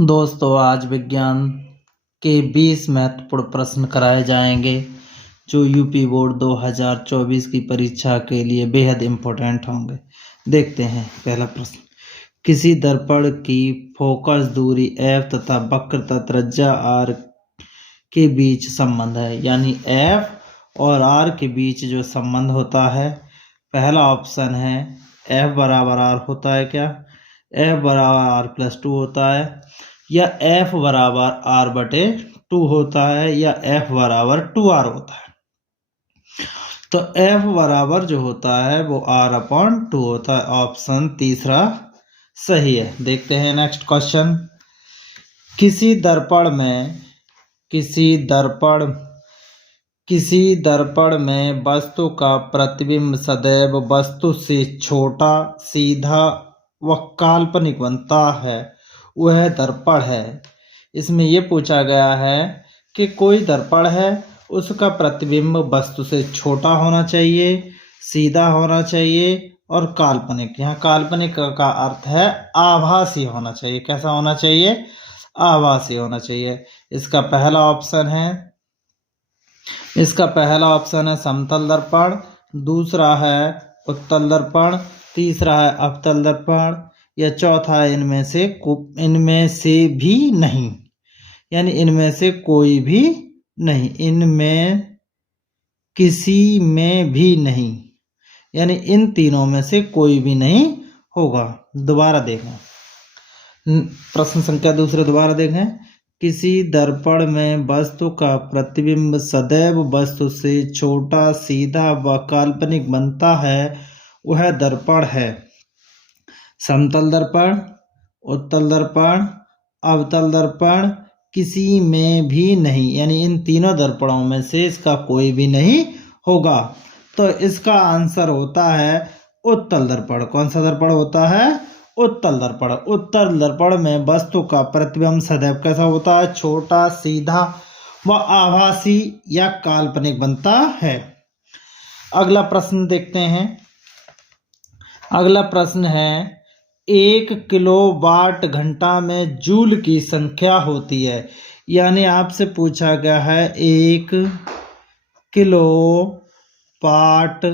दोस्तों आज विज्ञान के 20 महत्वपूर्ण प्रश्न कराए जाएंगे जो यूपी बोर्ड 2024 की परीक्षा के लिए बेहद इम्पोर्टेंट होंगे। देखते हैं पहला प्रश्न। किसी दर्पण की फोकस दूरी f तथा वक्रता त्रिज्या r के बीच संबंध है, यानी f और r के बीच जो संबंध होता है। पहला ऑप्शन है f बराबर r होता है क्या, f बराबर r+2 होता है, या f बराबर r/2 होता है, या f बराबर 2r होता है। तो f बराबर जो होता है वो r/2 होता है। ऑप्शन तीसरा सही है। देखते हैं नेक्स्ट क्वेश्चन। किसी दर्पण में वस्तु का प्रतिबिंब सदैव वस्तु से छोटा, सीधा व काल्पनिक बनता है, वह दर्पण है। इसमें यह पूछा गया है कि कोई दर्पण है, उसका प्रतिबिंब वस्तु से छोटा होना चाहिए, सीधा होना चाहिए और काल्पनिक। यहाँ काल्पनिक का अर्थ है आभासी होना चाहिए। कैसा होना चाहिए? आभासी होना चाहिए। इसका पहला ऑप्शन है समतल दर्पण, दूसरा है उत्तल दर्पण, तीसरा है अवतल दर्पण, या चौथा है इनमें से भी नहीं, यानी इनमें से कोई भी नहीं, इनमें किसी में भी नहीं, यानी इन तीनों में से कोई भी नहीं होगा। दोबारा देखें प्रश्न संख्या दूसरे, दोबारा देखें। किसी दर्पण में वस्तु का प्रतिबिंब सदैव वस्तु से छोटा, सीधा व काल्पनिक बनता है, वह दर्पण है। समतल दर्पण, उत्तल दर्पण, अवतल दर्पण, किसी में भी नहीं, यानी इन तीनों दर्पणों में से इसका कोई भी नहीं होगा। तो इसका आंसर होता है उत्तल दर्पण। कौन सा दर्पण होता है? उत्तल दर्पण। उत्तल दर्पण में वस्तु का प्रतिबिंब सदैव कैसा होता है? छोटा, सीधा व आभासी या काल्पनिक बनता है। अगला प्रश्न देखते हैं। अगला प्रश्न है 1 किलोवाट घंटा में जूल की संख्या होती है, यानी आपसे पूछा गया है 1 किलोवाट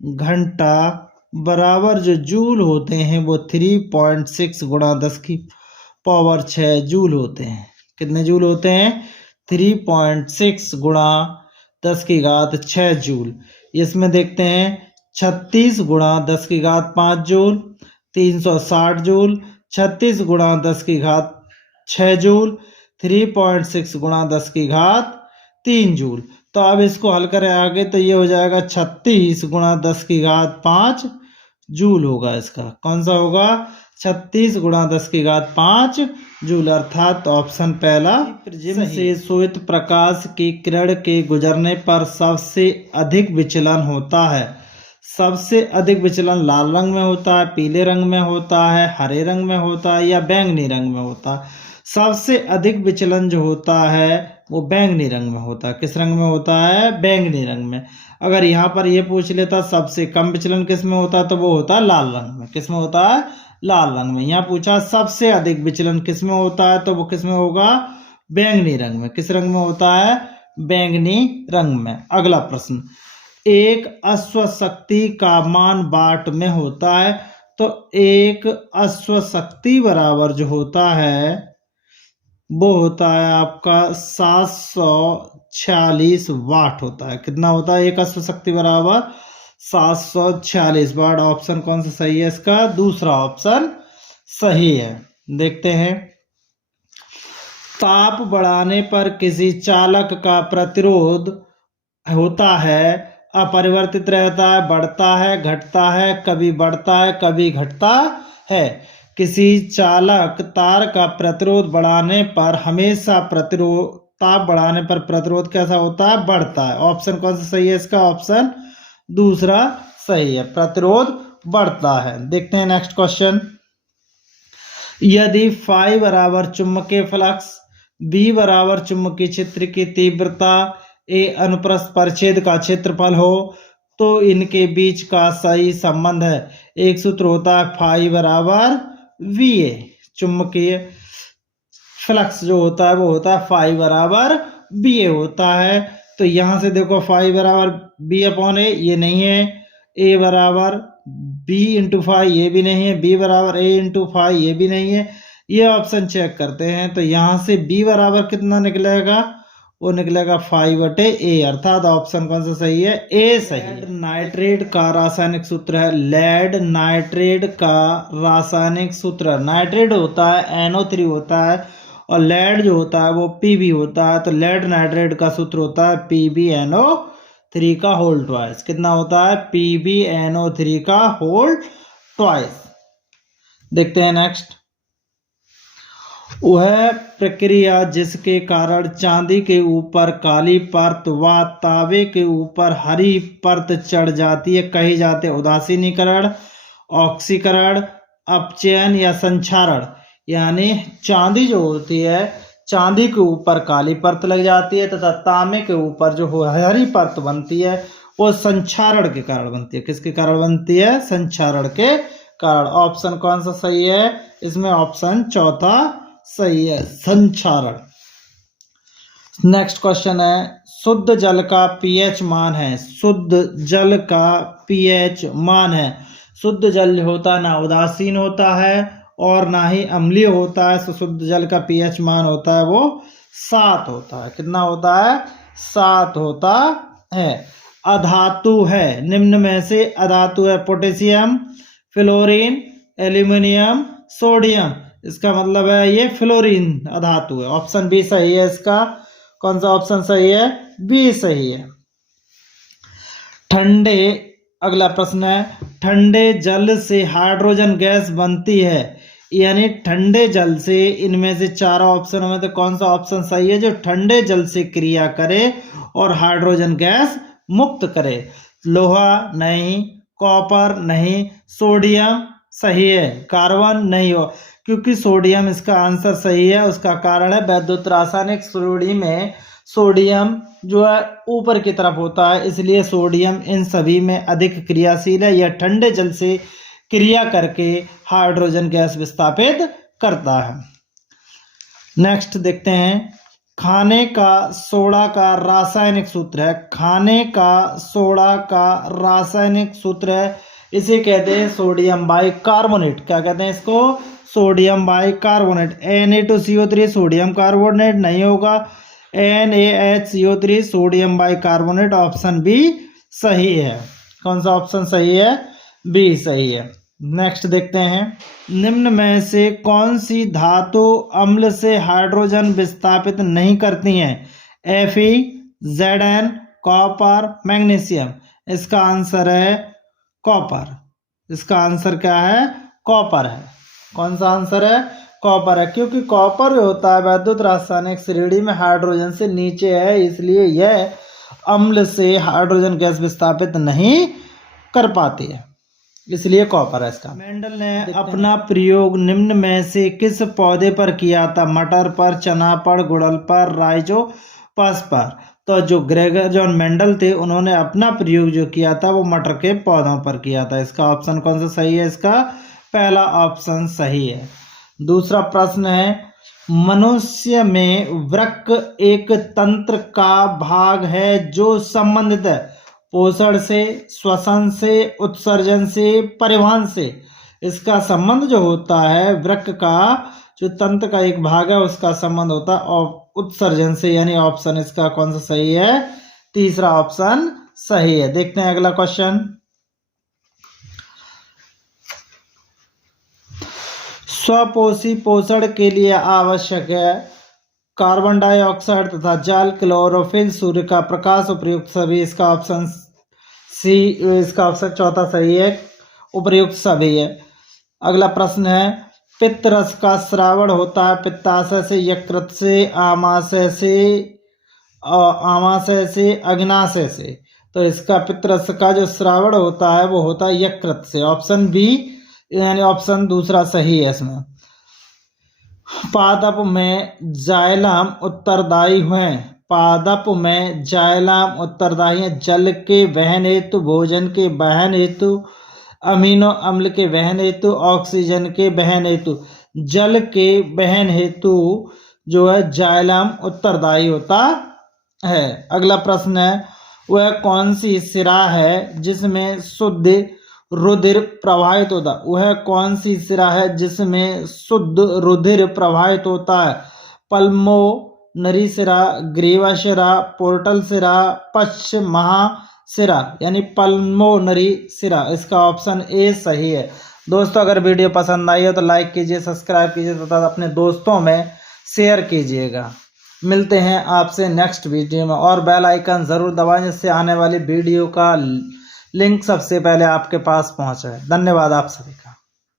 घंटा बराबर जो जूल होते हैं वो 3.6 गुणा 10⁶ जूल होते हैं। कितने जूल होते हैं? 3.6 गुणा 10⁶ जूल। इसमें देखते हैं 36 गुणा 10⁵ जूल, 360 जूल, 36 गुणा 10⁶ जूल, 3.6 गुणा 10⁻³ जूल। तो अब इसको हल करें आगे तो ये हो जाएगा 36 गुणा 10⁵ जूल होगा। इसका कौन सा होगा? 36 गुणा 10⁵ जूल, अर्थात ऑप्शन पहला प्रिज्म से श्वेत प्रकाश की किरण के गुजरने पर सबसे अधिक विचलन होता है। सबसे अधिक विचलन लाल रंग में होता है, पीले रंग में होता है, हरे रंग में होता है, या बैंगनी रंग में होता है। सबसे अधिक विचलन जो होता है वो बैंगनी रंग में होता है। किस रंग में होता है? बैंगनी रंग में। अगर यहाँ पर ये पूछ लेता सबसे कम विचलन किस में होता है तो वो होता है लाल रंग में। किस में होता है? लाल रंग में। यहाँ पूछा सबसे अधिक विचलन किस में होता है तो वो किस में होगा? बैंगनी रंग में। किस रंग में होता है? बैंगनी रंग में। अगला प्रश्न, एक अश्वशक्ति का मान वाट में होता है, तो एक अश्वशक्ति बराबर जो होता है वो होता है आपका 746 वाट होता है। कितना होता है? एक अश्वशक्ति बराबर 746 वाट। ऑप्शन कौन सा सही है इसका? दूसरा ऑप्शन सही है। देखते हैं। ताप बढ़ाने पर किसी चालक का प्रतिरोध होता है, अपरिवर्तित रहता है, बढ़ता है, घटता है, कभी बढ़ता है, कभी घटता है। किसी चालक तार का प्रतिरोध बढ़ाने पर हमेशा ताप बढ़ाने पर प्रतिरोध कैसा होता है? बढ़ता है। ऑप्शन कौन सा सही है इसका? ऑप्शन दूसरा सही है, प्रतिरोध बढ़ता है। देखते हैं नेक्स्ट क्वेश्चन। यदि फाई बराबर चुंबकीय फ्लक्स, बी बराबर चुंबकीय क्षेत्र की तीव्रता, ए अनुप्रस्थ परिच्छेद का क्षेत्रफल हो, तो इनके बीच का सही संबंध है। एक सूत्र होता है फाई बराबर वी ए। चुंबकीय फ्लक्स जो होता है वो होता है फाई बराबर बी ए होता है। तो यहाँ से देखो फाई बराबर बी अपॉन ए, ये नहीं है। ए बराबर बी इंटू फाई, ये भी नहीं है। बी बराबर ए इंटू फाई, ये भी नहीं है। ये ऑप्शन चेक करते हैं तो यहाँ से बी बराबर कितना निकलेगा, वो निकलेगा 5/a, अर्थात ऑप्शन कौन सा सही है, ए सही है। लेड नाइट्रेट का रासायनिक सूत्र है, लेड नाइट्रेट का रासायनिक सूत्र, नाइट्रेट होता है NO3 होता है और लेड जो होता है वो Pb होता है। तो लेड नाइट्रेट का सूत्र होता है PbNO3 का होल ट्वाइस। कितना होता है, PbNO3 का होल ट्वाइस। देखते हैं नेक्स्ट। वह प्रक्रिया जिसके कारण चांदी के ऊपर काली परत व तांबे के ऊपर हरी परत चढ़ जाती है कही जाती है उदासीनीकरण, ऑक्सीकरण, अपचयन या संक्षारण। यानी चांदी जो होती है, चांदी के ऊपर काली परत लग जाती है तथा तांबे के ऊपर जो हरी परत बनती है वो संक्षारण के कारण बनती है। किसके कारण बनती है, संक्षारण के कारण। ऑप्शन कौन सा सही है इसमें, ऑप्शन चौथा सही है, संक्षारण। नेक्स्ट क्वेश्चन है, शुद्ध जल का पीएच मान है, शुद्ध जल का पीएच मान है। शुद्ध जल होता है ना उदासीन होता है और ना ही अम्लीय होता है। तो शुद्ध जल का पीएच मान होता है वो 7 होता है। कितना होता है, 7 होता है। अधातु है, निम्न में से अधातु है पोटेशियम, फ्लोरीन, एल्यूमिनियम, सोडियम। इसका मतलब है ये फ्लोरीन अधातु है। ऑप्शन बी सही है इसका। कौन सा ऑप्शन सही है, बी सही है। ठंडे, अगला प्रश्न है, ठंडे जल से हाइड्रोजन गैस बनती है, यानी ठंडे जल से इनमें से चारों ऑप्शन में तो कौन सा ऑप्शन सही है, जो ठंडे जल से क्रिया करे और हाइड्रोजन गैस मुक्त करे। लोहा नहीं, कॉपर नहीं, सोडियम सही है, कार्बन नहीं हो, क्योंकि सोडियम इसका आंसर सही है। उसका कारण है वैद्युत रासायनिक श्रेणी में सोडियम जो है ऊपर की तरफ होता है, इसलिए सोडियम इन सभी में अधिक क्रियाशील है। यह ठंडे जल से क्रिया करके हाइड्रोजन गैस विस्थापित करता है। नेक्स्ट देखते हैं, खाने का सोडा का रासायनिक सूत्र है, खाने का सोडा का रासायनिक सूत्र है, इसे कहते हैं सोडियम बाइकार्बोनेट। क्या कहते हैं इसको, sodium bicarbonate. Na2CO3 sodium carbonate नहीं होगा, NaHCO3 sodium bicarbonate. Option B सही है। कौन सा ऑप्शन सही है, बी सही है। नेक्स्ट देखते हैं, निम्न में से कौन सी धातु अम्ल से हाइड्रोजन विस्थापित नहीं करती हैं, Fe, Zn, कॉपर, मैग्नीशियम। इसका आंसर है कॉपर। इसका आंसर क्या है, कॉपर है। कौन सा आंसर है, कॉपर है, क्योंकि कॉपर होता है वैद्युत रासायनिक श्रेणी में हाइड्रोजन से नीचे है, इसलिए यह अम्ल से हाइड्रोजन गैस विस्थापित नहीं कर पाती है, इसलिए कॉपर है इसका। मेंडल ने अपना प्रयोग निम्न में से किस पौधे पर किया था, मटर पर, चना पर, गुड़हल पर, राइजोपस पर। तो जो ग्रेगर जॉन मेंडल थे उन्होंने अपना प्रयोग जो किया था वो मटर के पौधों पर किया था। इसका ऑप्शन कौन सा सही है, इसका पहला ऑप्शन सही है। दूसरा प्रश्न है, मनुष्य में वृक्क एक तंत्र का भाग है जो संबंधित है पोषण से, श्वसन से, उत्सर्जन से, परिवहन से। इसका संबंध जो होता है वृक्क का जो तंत्र का एक भाग है उसका संबंध होता है और उत्सर्जन से, यानी ऑप्शन इसका कौन सा सही है, तीसरा ऑप्शन सही है। देखते हैं अगला क्वेश्चन, स्वपोषी पोषण के लिए आवश्यक है कार्बन डाइऑक्साइड तथा जल, क्लोरोफिल, सूर्य का प्रकाश, उपयुक्त सभी। इसका ऑप्शन सी, इसका ऑप्शन चौथा सही है, उपयुक्त सभी है। अगला प्रश्न है, पित्त रस का श्रावण होता है पित्ताशय से, यकृत से, आमाशय से, अग्नाशय से। तो इसका पित्त रस का जो श्रावण होता है वो होता है यकृत से। ऑप्शन बी यानी ऑप्शन दूसरा सही है इसमें। पादप में जाइलम उत्तरदायी हुए, पादप में जाइलम उत्तरदायी है जल के वहन हेतु, भोजन के वहन हेतु, अमीनो अम्ल के वहन हेतु, ऑक्सीजन के वहन हेतु। जल के वहन हेतु जो है जाइलम उत्तरदायी होता है। अगला प्रश्न है, वह कौन सी शिरा है जिसमें शुद्ध रुधिर प्रवाहित होता है? वह कौन सी शिरा है जिसमें शुद्ध रुधिर प्रवाहित होता है? पल्मोनरी शिरा, ग्रीवा शिरा, पोर्टल शिरा, पश्च महाशिरा यानी पल्मोनरी शिरा। इसका ऑप्शन ए सही है। दोस्तों अगर वीडियो पसंद आई हो तो लाइक कीजिए, सब्सक्राइब कीजिए तथा अपने दोस्तों में शेयर कीजिएगा। मिलते हैं आपसे नेक्स्ट वीडियो में, और बेल आइकन ज़रूर दबाएं जिससे आने वाली वीडियो का लिंक सबसे पहले आपके पास पहुंचे। धन्यवाद आप सभी का।